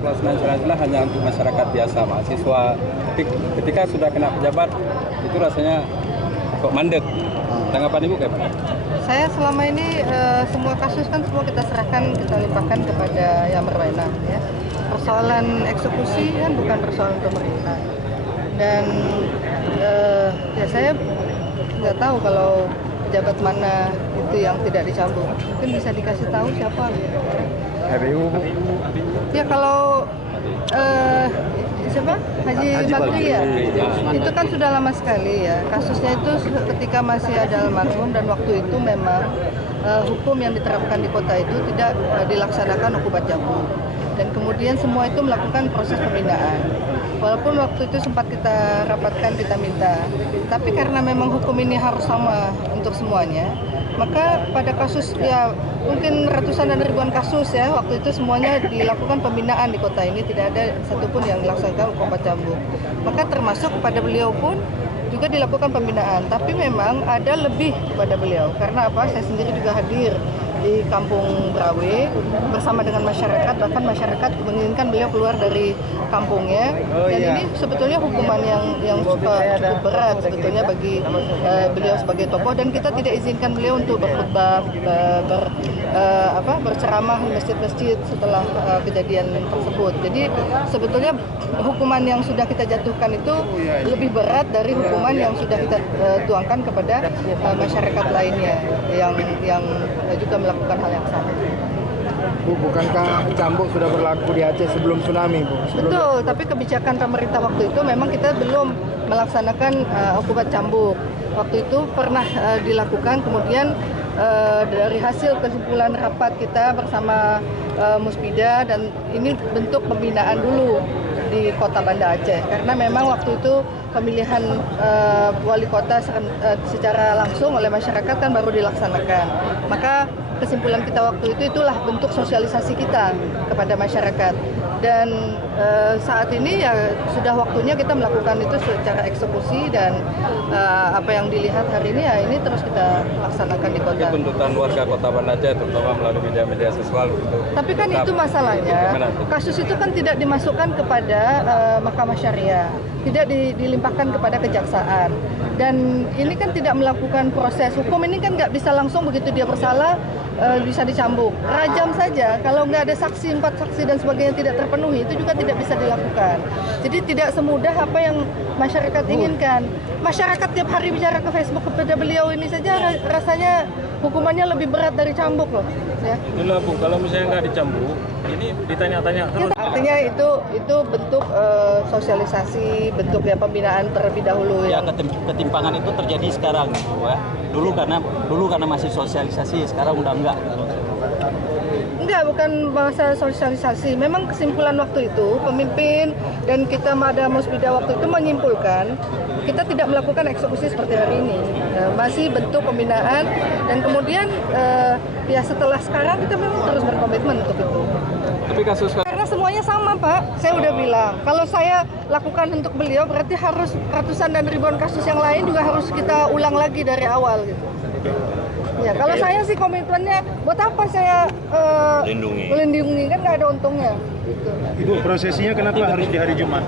pelaksanaan karantina hanya untuk masyarakat biasa, mahasiswa. Tapi ketika sudah kena pejabat, itu rasanya kok mandek. Tanggapan Ibu kayak apa? Saya selama ini semua kasus kan semua kita serahkan, kita limpahkan kepada yang berwenang. Ya. Persoalan eksekusi kan bukan persoalan pemerintah. Dan ya saya nggak tahu kalau pejabat mana itu yang tidak dicambuk. Mungkin bisa dikasih tahu siapa gitu. Ya kalau siapa? Haji Bakri ya. Itu kan sudah lama sekali ya. Kasusnya itu ketika masih ada almarhum dan waktu itu memang hukum yang diterapkan di kota itu tidak dilaksanakan hukuman jambuk. Dan kemudian semua itu melakukan proses pembinaan. Walaupun waktu itu sempat kita rapatkan, kita minta. Tapi karena memang hukum ini harus sama untuk semuanya, maka pada kasus ya mungkin ratusan dan ribuan kasus ya, waktu itu semuanya dilakukan pembinaan di kota ini, tidak ada satupun yang dilaksanakan hukuman cambuk. Maka termasuk pada beliau pun juga dilakukan pembinaan, tapi memang ada lebih kepada beliau. Karena apa? Saya sendiri juga hadir di Kampung Brawe bersama dengan masyarakat, bahkan masyarakat menginginkan beliau keluar dari kampungnya. Dan ini sebetulnya hukuman yang cukup berat sebetulnya bagi beliau sebagai tokoh, dan kita tidak izinkan beliau untuk berkhutbah, berceramah di masjid-masjid setelah kejadian tersebut. Jadi sebetulnya hukuman yang sudah kita jatuhkan itu lebih berat dari hukuman yang sudah kita tuangkan kepada masyarakat lainnya yang juga melakukan hal yang sama. Bu, bukankah cambuk sudah berlaku di Aceh sebelum tsunami, Bu? Betul, tapi kebijakan pemerintah waktu itu memang kita belum melaksanakan hukuman cambuk. Waktu itu pernah dilakukan, kemudian dari hasil kesimpulan rapat kita bersama Muspida, dan ini bentuk pembinaan dulu di Kota Banda Aceh, karena memang waktu itu pemilihan wali kota secara langsung oleh masyarakat kan baru dilaksanakan. Maka kesimpulan kita waktu itu itulah bentuk sosialisasi kita kepada masyarakat. Dan saat ini ya sudah waktunya kita melakukan itu secara eksekusi, dan apa yang dilihat hari ini ya ini terus kita laksanakan di kota. Tuntutan warga Kota Banda Aceh terutama melalui media sosial untuk. Tapi kan itu masalahnya, kasus itu kan tidak dimasukkan kepada Mahkamah Syariah, tidak dilimpahkan kepada kejaksaan, dan ini kan tidak melakukan proses hukum. Ini kan nggak bisa langsung begitu dia bersalah bisa dicambuk, rajam saja. Kalau nggak ada saksi, 4 saksi dan sebagainya tidak terpenuhi, itu juga tidak bisa dilakukan. Jadi tidak semudah apa yang masyarakat inginkan. Masyarakat tiap hari bicara ke Facebook kepada beliau ini saja rasanya hukumannya lebih berat dari cambuk loh. Ya. Itulah Bu, kalau misalnya nggak dicambuk, ini ditanya-tanya terus. Artinya itu bentuk sosialisasi, bentuk ya pembinaan terlebih dahulu ya. Ya. Ketimpangan itu terjadi sekarang, Bu, ya. Dulu karena masih sosialisasi, sekarang udah enggak. Enggak, bukan bahasa sosialisasi. Memang kesimpulan waktu itu pemimpin dan kita Mada Muspida waktu itu menyimpulkan kita tidak melakukan eksekusi seperti hari ini. Masih bentuk pembinaan, dan kemudian ya setelah sekarang kita memang terus berkomitmen untuk itu. Tapi kasus Karena semuanya sama, Pak. Saya udah bilang, kalau saya lakukan untuk beliau berarti harus ratusan dan ribuan kasus yang lain juga harus kita ulang lagi dari awal gitu. Ya, kalau saya sih komitmennya buat apa saya melindungi kan nggak ada untungnya. Gitu. Ibu, prosesinya kenapa harus di hari Jumat?